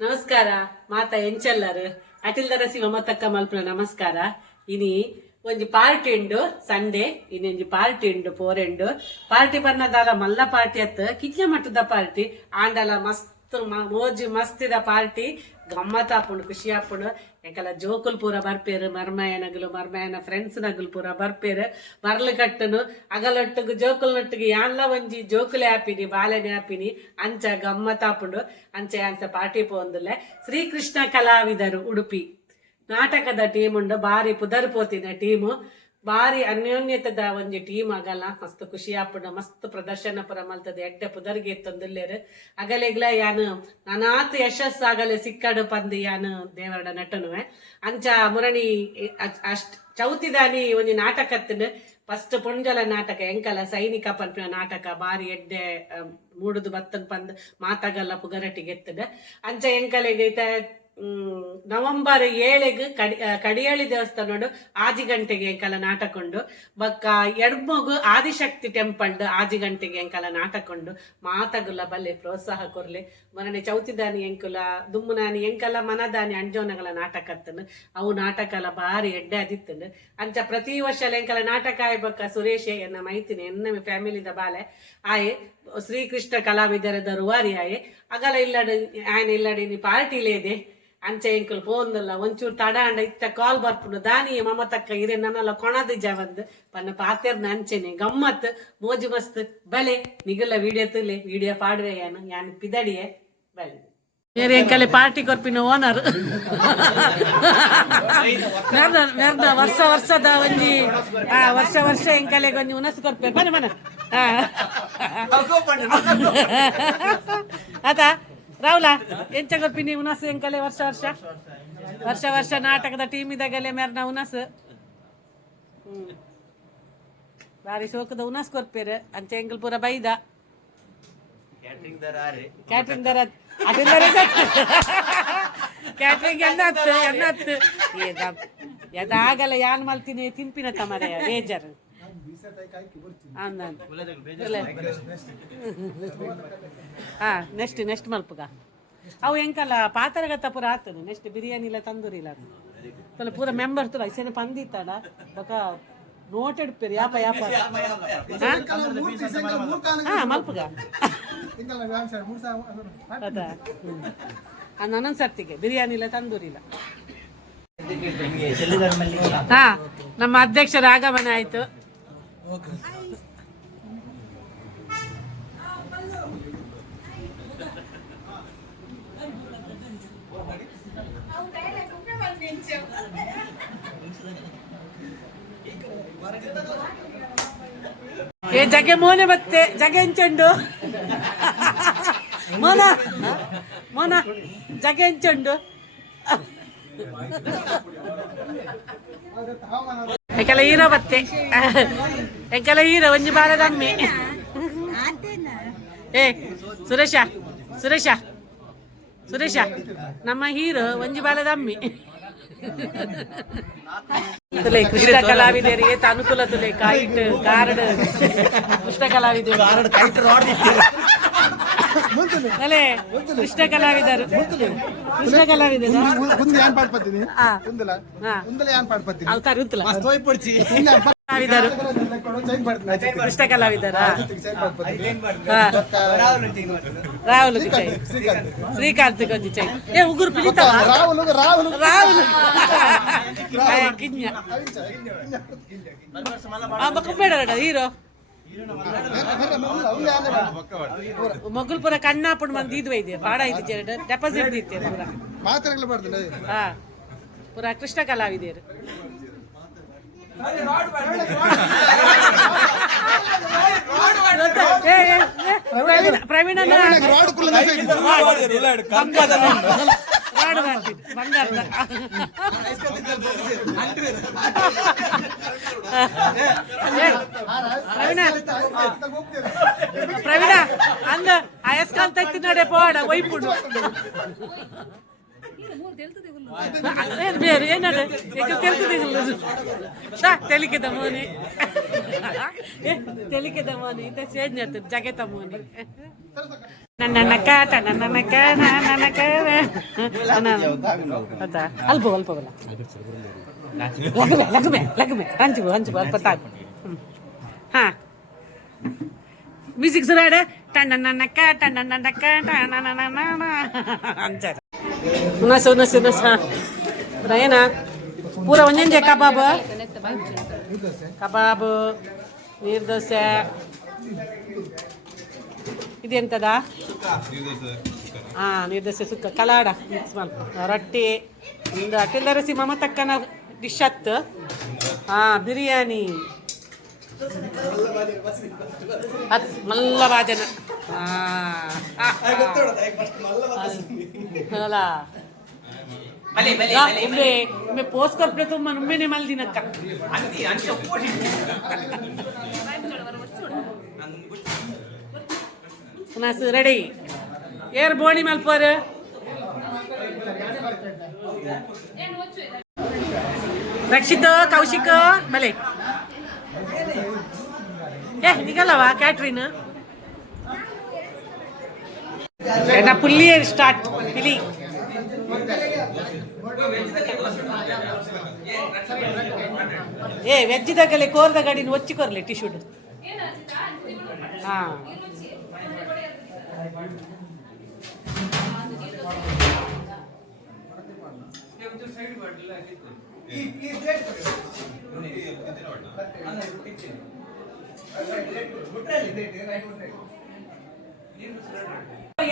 ನಮಸ್ಕಾರ, ಮಾತ ಎಂಚಲ್ಲರು. ಅಟಿಲ್ ಸಿವ ಮತ್ತಕ್ಕ ಮಲ್ಪನ ನಮಸ್ಕಾರ. ಇನಿ ಒಂಜಿ ಪಾರ್ಟಿ ಉಂಡು, ಸಂಡೇ ಒಂಜಿ ಪಾರ್ಟಿ ಉಂಡು ಪೋರೆಂಡು ಪಾರ್ಟಿ ಬಣ್ಣದಾಲ ಮಲ್ಲ ಪಾರ್ಟಿ ಅತ್ತ ಕಿಚ್ಚ ಮಟ್ಟದ ಪಾರ್ಟಿ, ಆಂಡಲ ಮಸ್ತ್ ಮೋಜು ಮಸ್ತಿದ ಪಾರ್ಟಿ. ಗಮ್ಮತ್ ಆಪುಂಡು, ಖುಷಿ ಆಪುಂಡು. ಎಂಕಲ ಜೋಕುಲ್ ಪೂರ ಬರ್ಪೇರು, ಮರ್ಮಯನಗಲು, ಮರ್ಮಯನ ಫ್ರೆಂಡ್ಸ್ ನಗಲು ಪೂರ ಬರ್ಪೇರು. ಮರಳು ಕಟ್ಟನು, ಅಗಲೊಟ್ಟಿಗೆ, ಜೋಕುಲ್ನೊಟ್ಟಿಗೆ ಯಾನ್ಲ ಒಂಜಿ ಜೋಕುಲೆ ಆಪಿನಿ, ಬಾಲೆನೆ ಆಪಿನಿ. ಅಂಚ ಗಮ್ಮತ್ ಆಪುಂಡು. ಅಂಚೆ ಅಂಚ ಪಾರ್ಟಿ ಪೋಂದುಲ್ಲೆ ಶ್ರೀಕೃಷ್ಣ ಕಲಾವಿದರು ಉಡುಪಿ. ನಾಟಕದ ಟೀಮ್ ಉಂಡು ಬಾರಿ ಪುದರ್ ಪೋತಿನ ಟೀಮು. ಬಾರಿ ಅನ್ಯೋನ್ಯತದ ಒಂಜಿ ಟೀಮ್ ಆಗಲ್ಲ. ಮಸ್ತ್ ಖುಷಿ ಆಪುಂಡು ಮಸ್ತ್ ಪ್ರದರ್ಶನ ಪುರ ಮಲ್ತದ ಎಡ್ಡೆ ಪುದರ್ಗೆ ತಂದುಲ್ಲೇರು. ಅಗಲೆಗ್ಲ ಯಾನು ನಾನಾತ್ ಯಶಸ್ ಆಗಲೆ ಸಿಕ್ಕಡು ಪಂದು ಯಾನು ದೇವರಡ ನಟನುವೆ. ಅಂಚ ಮುರಣಿ ಅಷ್ಟ್ ಚೌತಿದಾನಿ ಒಂಜಿ ನಾಟಕತ್ತಿನ. ಫಸ್ಟ್ ಪುಂಜಲ ನಾಟಕ, ಎಂಕಲ ಸೈನಿಕ ಪನ್ಪಿನ ನಾಟಕ ಬಾರಿ ಎಡ್ಡೆ ಮೂಡದು ಬತ್ತನ್ ಪಂದ್, ಮಾತಾಗಲ್ಲ ಪುಗರಟಿಗೆ ಎತ್ತದ ಅಂಚ ಎಂಕಲೆಗೆ ನವೆಂಬರ್ ಏಳಿಗೆ ಕಡಿ ಕಡಿಯಾಳಿ ದೇವಸ್ಥಾನ ಆಜಿ ಗಂಟೆಗೆ ಎಂಕಲ ನಾಟಕೊಂಡು ಬಕ್ಕ, ಎಡ್ಮಗು ಆದಿಶಕ್ತಿ ಟೆಂಪಲ್ ಆಜಿ ಗಂಟೆಗೆ ಎಂಕಲ ನಾಟಕೊಂಡು ಮಾತಗುಲ್ಲ ಬಲ್ಲೆ ಪ್ರೋತ್ಸಾಹ ಕೊರ್ಲೆ. ಮೊನ್ನೆ ಚೌತಿದಾನಿ ಎಂಕುಲ ದುಮ್ಮುನಾನಿ, ಎಂಕಲ ಮನದಾನಿ, ಅಂಜೋನಗಳ ನಾಟಕ ಅತ್ತನು ಅವು ನಾಟಕಲ ಬಾರಿ ಎಡ್ಡೆ ಅದಿತ್ತನು. ಅಂಚ ಪ್ರತಿ ವರ್ಷ ಎಂಕಲ ನಾಟಕ ಆಯ್ಬಕ್ಕ ಸುರೇಶ್ ಎನ್ನ ಮೈತಿನಿ ಎನ್ನ ಫ್ಯಾಮಿಲಿದ ಬಾಲೆ. ಆಯೆ, ಶ್ರೀಕೃಷ್ಣ ಕಲಾವಿದರದ ರುವಾರಿ ಆಯೆ, ಅಗಲ ಇಲ್ಲಡ ಆಯ್ನ ಇಲ್ಲಡಿ, ನೀ ಪಾರ್ಟಿಲೇದೆ ಅಂಚೆ ಎಂಕಲ್ ಪೋಂದಲ್ಲ ಒಂಚೂರು ತಡ ಅಂಡ ಇತ್ತ ಕಾಲ್ ಬರ್ಪುಂಡು. ದಾನಿ ಮಮತಕ್ಕ ಇರೆ ನನ್ನಲ್ಲ ಕೊಣದ ಜವಂದ್. ಪನ್ನ ಪಾತೆರ್ನ ಅಂಚೆನೆ. ಗಮ್ಮತ್ ಮೋಜು ಮಸ್ತ್ ಬಲೆ. ನಿಗಲ್ಲ ವಿಡಿಯೋ ತುಲೆ ವಿಡಿಯೋ ಪಾಡ್ವೆ ಯಾನು ಯಾನ್ ಪಿದಡಿಯೆ ಬಲೆ. ಬೇರೆ ಎಂಕಲೆ ಪಾರ್ಟಿ ಕೊರ್ಪಿನ ಓನರ್. ಮೆರ್ದ ಮೆರ್ದ ವರ್ಷ ವರ್ಷದ ಒಂಜಿ ಆ ವರ್ಷ ವರ್ಷ ಎಂಕಲೆಗೆ ಒಂಜಿ ಉನಸು ಕೊರ್ಪೇ. ಬನ ಮನ ಆತ ರಾಹುಲ ಎಂಚ ಕೊರ್ಪಿನಿ ಉನಸ್ ಎಂಕಲೆ ವರ್ಷ ವರ್ಷ ವರ್ಷ ವರ್ಷ ನಾಟಕದ ಟೀಮ್ ಇದಾಗಲೇ ಮೆರ್ನ ಉನಸ್ ಹ್ಮ್ ಬಾರಿ ಸೋಕದ ಉನಸ್ ಕೊರ್ಪೇರು ಅಂಚೆ ಎಂಕಲ್ ಪೂರ ಬೈದ ಕ್ಯಾಟ್ರಿಂಗ್ ದರ ಆರೆ ಕ್ಯಾಟ್ರಿಂಗ್ ದರ ಅದೆಲ್ಲರ ಕ್ಯಾಟ್ರಿಂಗ್ ಎನ್ನತ್ತು ಎನ್ನತ್ತು ಎದಾಗಲ್ಲ ಯಾನ್ ಮಲ್ತೀನಿ ತಿನ್ಪಿನ ತಮರೆ ಬೇಜಾರು ಅಂದ ಹಾ ನೆಕ್ಸ್ಟ್ ನೆಕ್ಸ್ಟ್ ಮಲ್ಪಗ. ಅವು ಎಂಕಲ್ಲ ಪಾತರಗತ್ತ ಪೂರ ಆಗ್ತದೆ. ನೆಕ್ಸ್ಟ್ ಬಿರಿಯಾನಿ ಇಲ್ಲ ತಂದೂರಿ ಇಲ್ಲ ತಲೆ ಪೂರ ಮೆಂಬರ್ ತುಲ ಸೇನೆ ಪಂದಿತ್ತಾಡ ಬಕ ನೋಟೆಡ್ ಪೇರ್ ಯಾಪ ಯಾಪ ಹಾ ಮಲ್ಪುಗ. ಅದ ಒಂದೊಂದ್ ಸರ್ತಿಗೆ. ಬಿರಿಯಾನಿ ಇಲ್ಲ ತಂದೂರಿ ಇಲ್ಲ. ಹಾ ನಮ್ಮ ಅಧ್ಯಕ್ಷರ ಆಗಮನ ಆಯ್ತು. ಏ ಜಗೆ ಮೋನೆ ಮತ್ತೆ ಜಗೆ ಎಂಚುಂಡು. ಮೋನ ಮೋನ ಜಗೆ ಎಂಚುಂಡು. ಎಂಕೆಲ್ಲ ಈರ ಬತ್ತೆ ಎಂಕೆಲ್ಲ ಹೀರೋ ಒಂಜಿ ಬಾರದ ಅಮ್ಮಿ ಏ ಸುರೇಶ ಸುರೇಶ ಸುರೇಶ ನಮ್ಮ ಹೀರೋ ಒಂಜಿ ಬಾಲದ ಅಮ್ಮಿ ತುಲೆ ಕೃಷ್ಣ ಕಲಾವಿದರಿಗೆ ಅನುಕೂಲ ತುಲೆ ಕಾಯಿಟ್ ಕಾರ್ಡ್ ಕೃಷ್ಣ ಕಲಾವಿದರು. ಅಲೆ ಕೃಷ್ಣ ಕಲಾವಿದರು. ಕೃಷ್ಣ ಕಲಾವಿದರು. ಮುಂದೆ ಏನ್ ಪಾಡ್ಪತ್ತೀನಿ ಆ. ಮುಂದಲ. ಹಾ. ಮುಂದಲ. ಏನ್ ಪಾಡ್ಪತ್ತೀನಿ ಅವ್ ತರುತ್ತಲ ಪಡ್ಚಿ ಕಲಾವಿದರು ಇಷ್ಟ ಕಲಾವಿದರ ರಾಹುಲ್ ಶ್ರೀಕಾಂತ್ ಗೊಂಜಿ ಚೈ ಏ ಉಗುರು ಪಿಳಿತಾವ ರಾಹುಲ್ ಕಿಂಜ ಮಕ್ಕಬೇಡ ಹೀರೋ. ಮಗುಲ್ ಪೂರ ಕಣ್ಣಾಪುಡ್ ಮಂದಿ ಇದು ಇದೆ ಬಾಡ ಇದು ಡೆಪಾಸಿಟ್ ಪುರ? ಪೂರ ಪೂರ ಕೃಷ್ಣ ಕಲಾವಿದರು ಏ, ಏ, ಏ, ಪ್ರವೀಣ ಪ್ರವೀಣ ರಾಡ್ ಕುಲ್ಲ ರಾಡು ಬೇರೆ ಏನಾರ ಈಗ ತೆಲ್ಕದೆ ಸಾ ತೆಲಿಕೆದ ಮೋನಿ ಏ, ತೆಲಿಕೆದ ಮೋನಿ ಇತ ಸೇಜ್ಞ ಜಗೆತ ಮೋನಿ ನನ್ನ ಕಾಟ ನನ್ನ ಕಾಟ ನನ್ನ ಕಾಟ ಆಯ್ತಾ ಅಲ್ಪ ಅಲ್ಪ ಬಲ್ಲ ಲಗಮೆ ಲಗಮೆ ಲಗಮೆ ಹಂಚು ಹಂಚು ಅಲ್ಪ ತಾಕು ಹಾ ಮ್ಯೂಸಿಕ್ ಸುರಾಡ ಟಣ್ಣನಕ್ಕ ಟಣ್ಣನಕ್ಕ ಟಣ್ಣನನ ಅಂಚಾರ ಉನಸ್ ಉನಸ್ ಉನಸ ಏನ ಪೂರ ಒಂಜಂಜೆ ಕಬಾಬ್ ಕಬಾಬ್ ನೀರು ದೋಸೆ ಇದೆಂತದ ಹಾಂ ನೀರು ದೋಸೆ ಸುಕ್ಕ ಕಲಾಡ ಮಿಕ್ಸ್ ಮಾಡಿ ರೊಟ್ಟಿ ಒಂದು ಅಟೆಲ್ಲ ರಸಿ ಮಮತಕ್ಕನ ಡಿಶ್ ಹತ್ತು ಹಾಂ ಬಿರಿಯಾನಿ ಹತ್ ಮಲ್ಲ ಭಾಜನ ಅಲ್ಲ ಬಲೆ ಬಲೆ ಬಲೆ ಒಮ್ಮೆ ಒಮ್ಮೆ ಪೋಸ್ ಕೊಪ್ಪೆ ತುಂಬ ಒಮ್ಮೆನೆ ಮಲ್ದಿನಕ್ಕ ಅಂತಿ ಅಂತಿ ಒಪ್ಪೋಡಿ ಪುನಃ ರೆಡಿ ಏರ್ ಬೋಣಿ ಮಲ್ಪೋರು ರಕ್ಷಿತ್ ಕೌಶಿಕ್ ಬಲೆ ಏ ನಿಗಲ್ಲವಾ ಕ್ಯಾಟ್ರಿನ್ ಎನ್ನ ಪುಲ್ಲಿ ಸ್ಟಾರ್ಟ್ ಇಲ್ಲಿ ಏ ವೆಜ್ಜಿದಾಗಲೇ ಕೋರ್ದ ಗಾಡಿನ ಒಚ್ಚಿ ಕೊರ್ಲಿ ಟಿಶ್ಯೂಡ್ ಹಾ.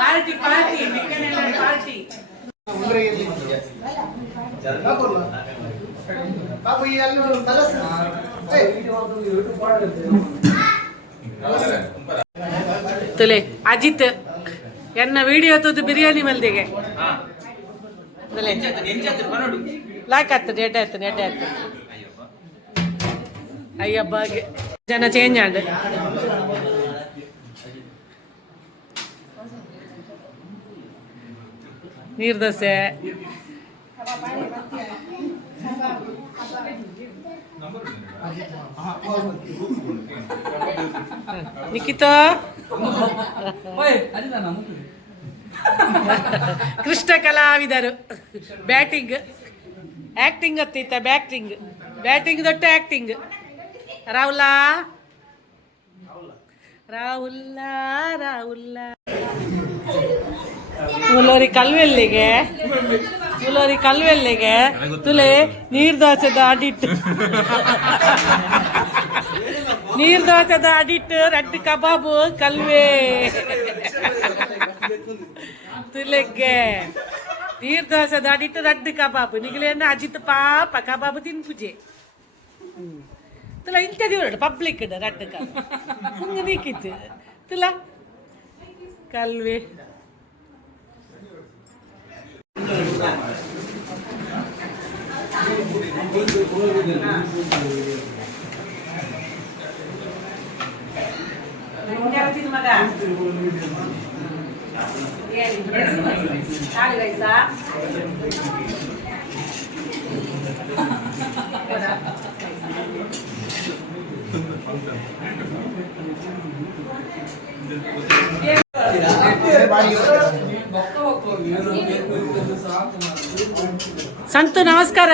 ಪಾರ್ಟಿ ಪಾರ್ಟಿ ಮೆಕ್ಕನೆಲ್ಲ ಪಾರ್ಟಿ. ಪಾಪ ಈ ಅಲ್ಲಿ ಒಂದು ಕಲಸ ತುಲೆ ಅಜಿತ್ ಎನ್ನ ವಿಡಿಯೋ ತದ್ದು ಬಿರಿಯಾನಿ ಮಲ್ದಿಗೆ. ಹಾ ತುಲೆ ಎಂಚತ್ತು ಎಂಚತ್ತು ಬರೋಡು ಲಾಕ್ ಆಗ್ತದೆ ಎಡ್ಡೆ ಆಗ್ತದೆ ಎಡ್ಡೆ ಆಗ್ತದೆ. ಅಯ್ಯಪ್ಪ ಅಯ್ಯಬ್ಬಗೆ ಜನ ಚೇಂಜ್ ಆಂಡ್ ನೀರ್ ದೋಸೆ. ನಿಖಿತ? ಕೃಷ್ಣ ಕಲಾವಿದರು. ಬ್ಯಾಟಿಂಗ್. ಆಕ್ಟಿಂಗ್ ಹತ್ತಿತ್ತ ಬ್ಯಾಟಿಂಗ್. ಬ್ಯಾಟಿಂಗ್ ದೊಡ್ಡ ಆಕ್ಟಿಂಗ್. ರಾಹುಲ? ರಾಹುಲ್ಲ ರಾಹುಲ್ಲ ಮುಲೋರಿ ಕಲ್ವೆಲ್ಲಿಗೆ? ಮುಲೋರಿ ಕಲ್ವೆಲ್ಲಿಗೆ? ತುಲೆ ನೀರ್ ದೋಸೆದ ಅಡಿಟ್. ನೀರ್ ದೋಸೆದ ಅಡಿಟ್ ರೆಡ್ ಕಬಾಬು, ಕಲ್ವೆ. ತುಲೆಗೆ ನೀರ್ ದೋಸೆದ ಅಡಿಟ್ ರೆಡ್ ಕಬಾಬ್. ನಿಗಲೇನ ಅಜಿತ್ ಪಾಪ ಕಬಾಬ್ ತಿನ್ಪುಜೆ ತುಲ ಇಂತ ದೇವ್ರ ಪಬ್ಲಿಕ್ ರೆಡ್ ಕಬಾಬ್. ಹಂಗ ನೀಕಿತ್ತು ತುಲ, ಕಲ್ವೆ. やりました。ಸಂತು ನಮಸ್ಕಾರ.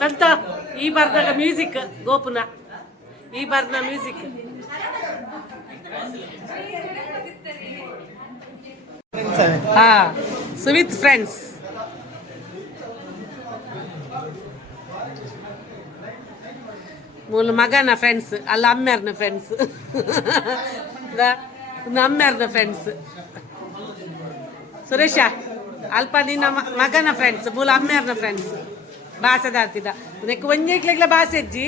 ಸಂತ ಈ ಬರ್ದಾಗ ಮ್ಯೂಸಿಕ್ ಗೋಪುನ. ಈ ಬರ್ದ ಮ್ಯೂಸಿಕ್. ಹಾ ಸುವಿತ್ ಫ್ರೆಂಡ್ಸ್ ಮೂಲ ಮಗನ ಫ್ರೆಂಡ್ಸ್ ಅಲ್ಲ ಅಮ್ಮ್ಯಾರ್ನ ಫ್ರೆಂಡ್ಸ್ ಅಮ್ಮ್ಯಾರ್ನ ಫ್ರೆಂಡ್ಸ್ ಸುರೇಶ, ಅಲ್ಪ ನಿನ್ನ ಮಗನ ಫ್ರೆಂಡ್ಸ್ ಮೂಲ ಅಮ್ಮರ್ನ ಫ್ರೆಂಡ್ಸ್ ಭಾಷೆ ದಾತಿದ ನೆಕ್ ಒಂಜೇಕ್ಲೆಗ್ಲ ಭಾಷೆ ಅಜ್ಜಿ